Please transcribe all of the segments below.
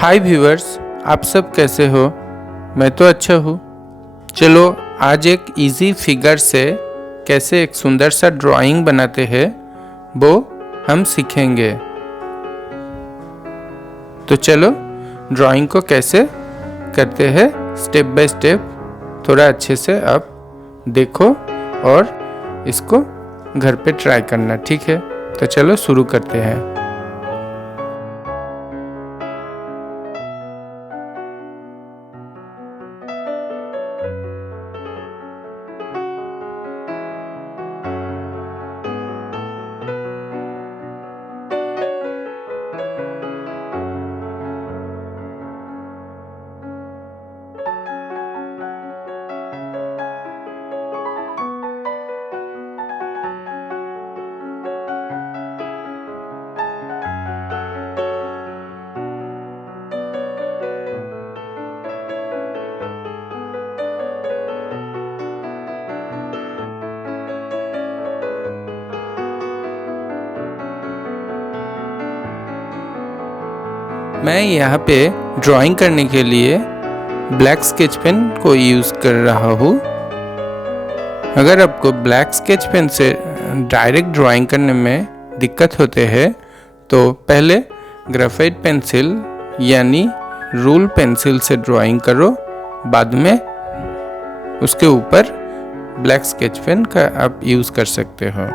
हाय viewers, आप सब कैसे हो? मैं तो अच्छा हूँ। चलो आज एक इजी फिगर से कैसे एक सुंदर सा ड्राइंग बनाते हैं वो हम सीखेंगे। तो चलो ड्राइंग को कैसे करते हैं स्टेप बाय स्टेप थोड़ा अच्छे से आप देखो और इसको घर पे ट्राई करना, ठीक है? तो चलो शुरू करते हैं। मैं यहाँ पे ड्राइंग करने के लिए ब्लैक स्केच पेन को यूज़ कर रहा हूँ। अगर आपको ब्लैक स्केच पेन से डायरेक्ट ड्राइंग करने में दिक्कत होते हैं तो पहले ग्रेफाइट पेंसिल यानी रूल पेंसिल से ड्राइंग करो, बाद में उसके ऊपर ब्लैक स्केच पेन का आप यूज़ कर सकते हो।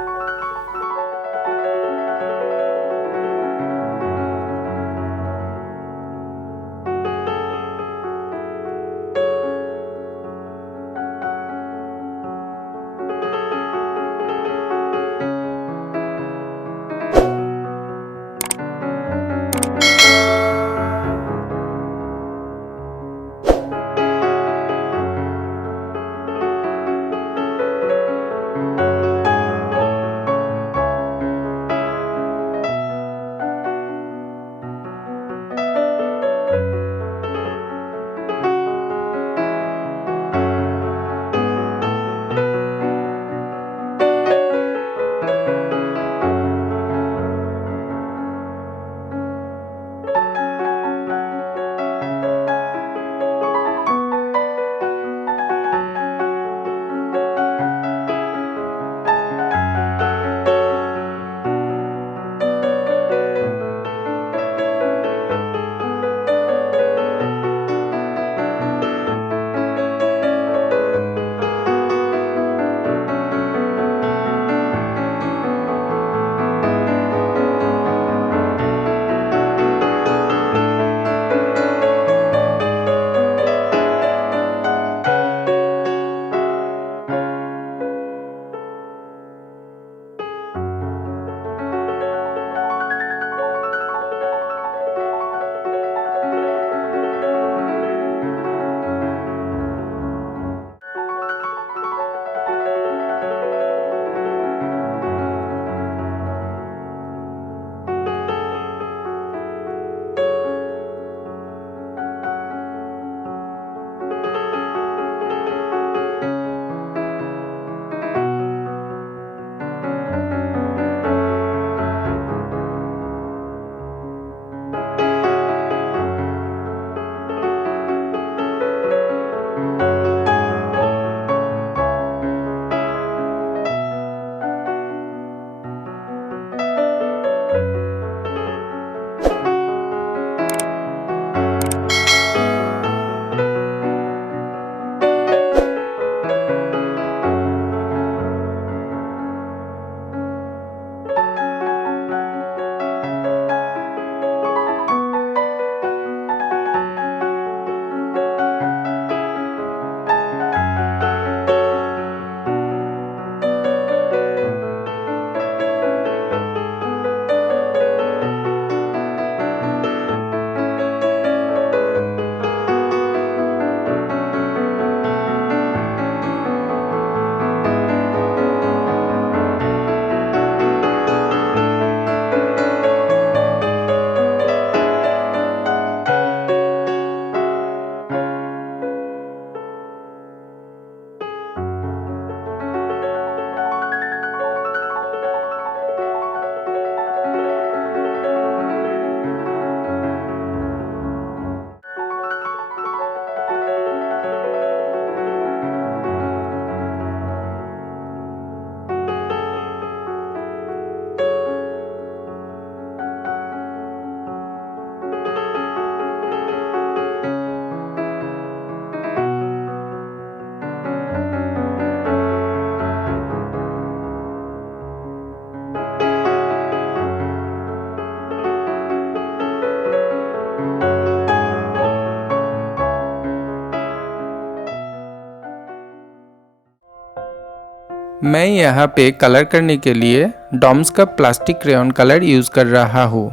मैं यहाँ पे कलर करने के लिए डॉम्स का प्लास्टिक क्रेयॉन कलर यूज़ कर रहा हूँ।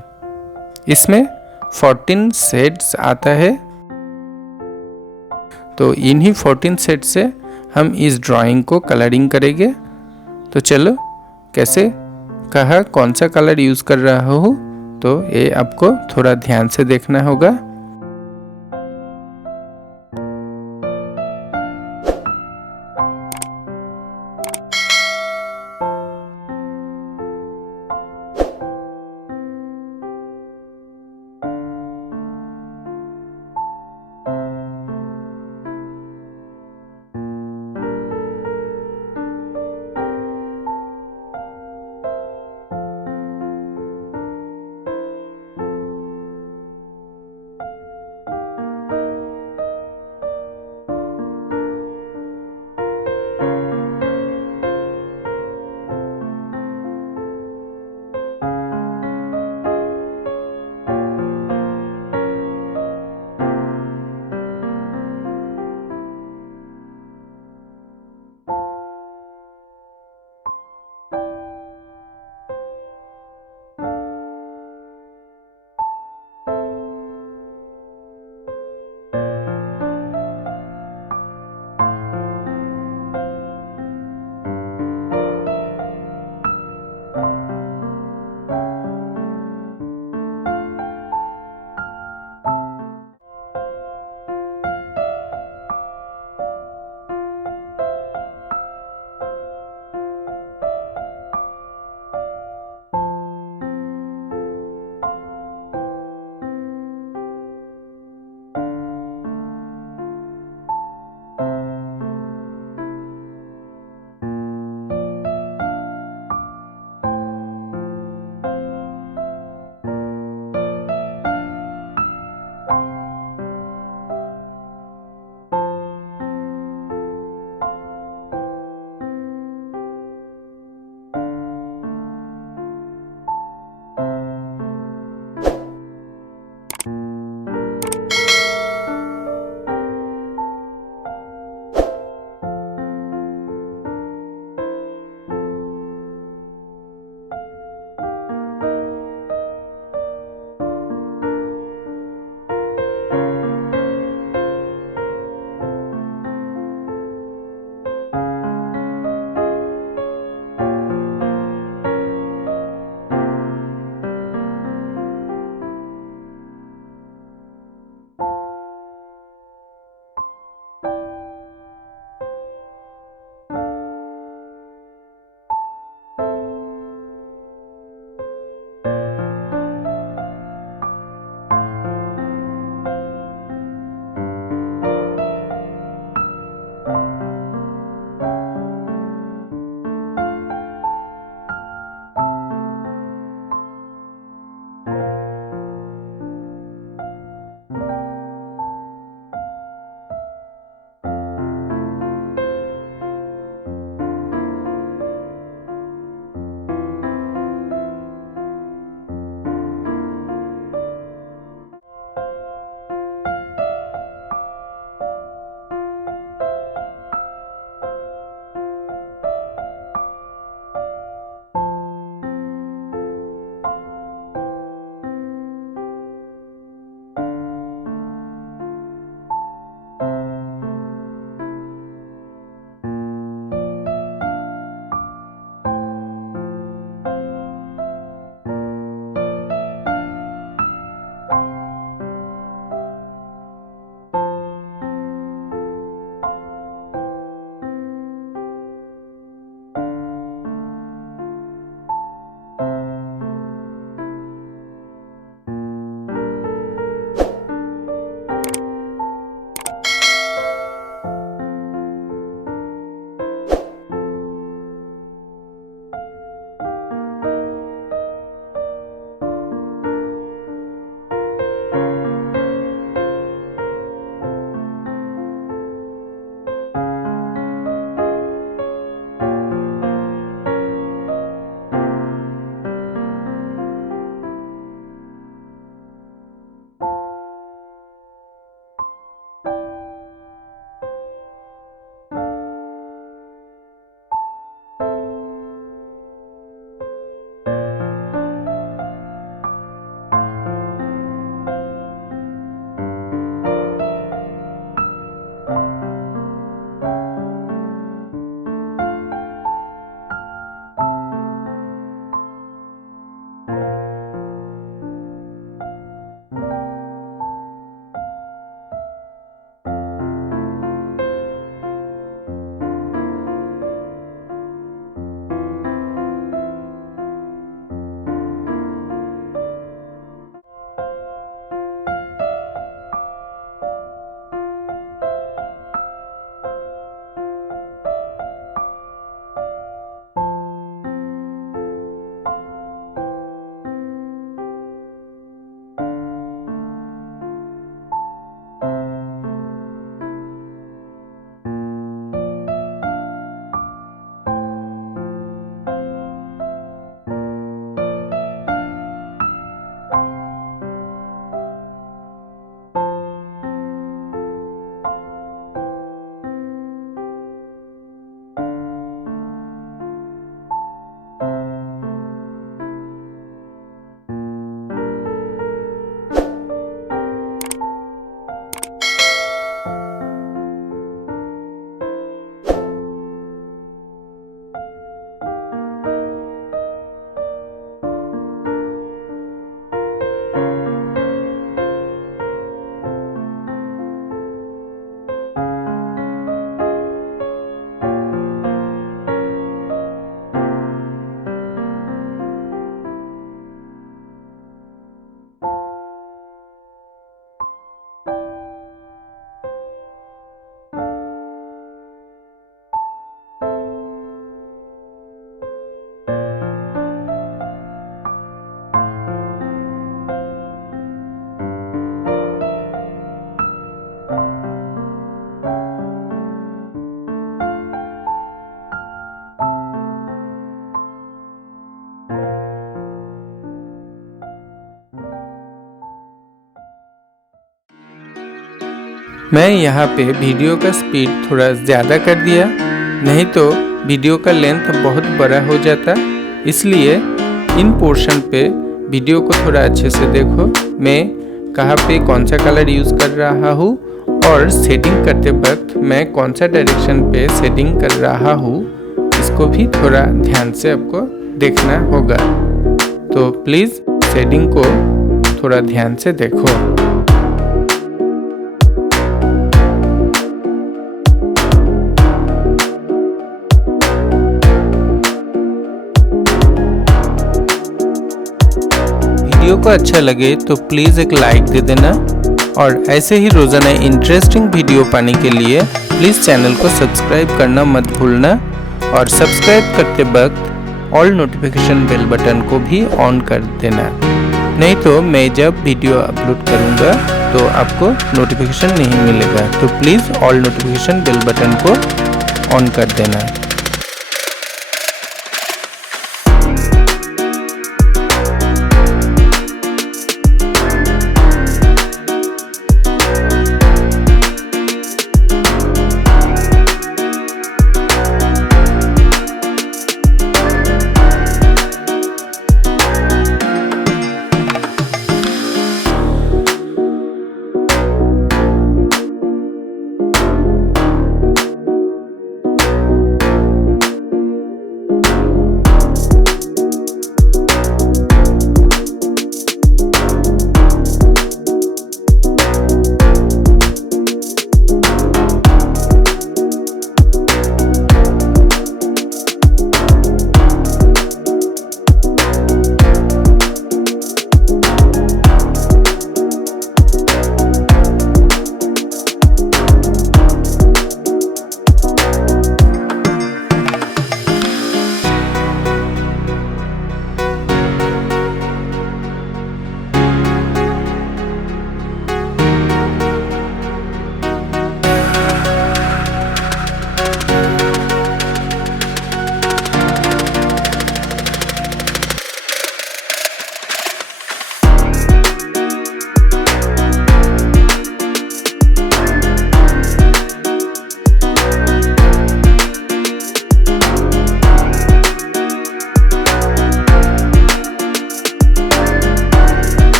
इसमें 14 शेड्स आता है, तो इन्हीं 14 शेड से हम इस ड्राइंग को कलरिंग करेंगे। तो चलो कैसे कहा कौन सा कलर यूज़ कर रहा हूँ, तो ये आपको थोड़ा ध्यान से देखना होगा। मैं यहाँ पे वीडियो का स्पीड थोड़ा ज़्यादा कर दिया, नहीं तो वीडियो का लेंथ बहुत बड़ा हो जाता। इसलिए इन पोर्शन पे वीडियो को थोड़ा अच्छे से देखो, मैं कहाँ पे कौन सा कलर यूज़ कर रहा हूँ और सेटिंग करते वक्त मैं कौन सा डायरेक्शन पे सेटिंग कर रहा हूँ, इसको भी थोड़ा ध्यान से आपको देखना होगा। तो प्लीज़ सेटिंग को थोड़ा ध्यान से देखो। वीडियो को अच्छा लगे तो प्लीज़ एक लाइक दे देना, और ऐसे ही रोज़ाना इंटरेस्टिंग वीडियो पाने के लिए प्लीज़ चैनल को सब्सक्राइब करना मत भूलना, और सब्सक्राइब करते वक्त ऑल नोटिफिकेशन बेल बटन को भी ऑन कर देना, नहीं तो मैं जब वीडियो अपलोड करूँगा तो आपको नोटिफिकेशन नहीं मिलेगा। तो please all notification bell button को ऑन कर देना।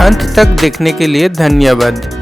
अंत तक देखने के लिए धन्यवाद।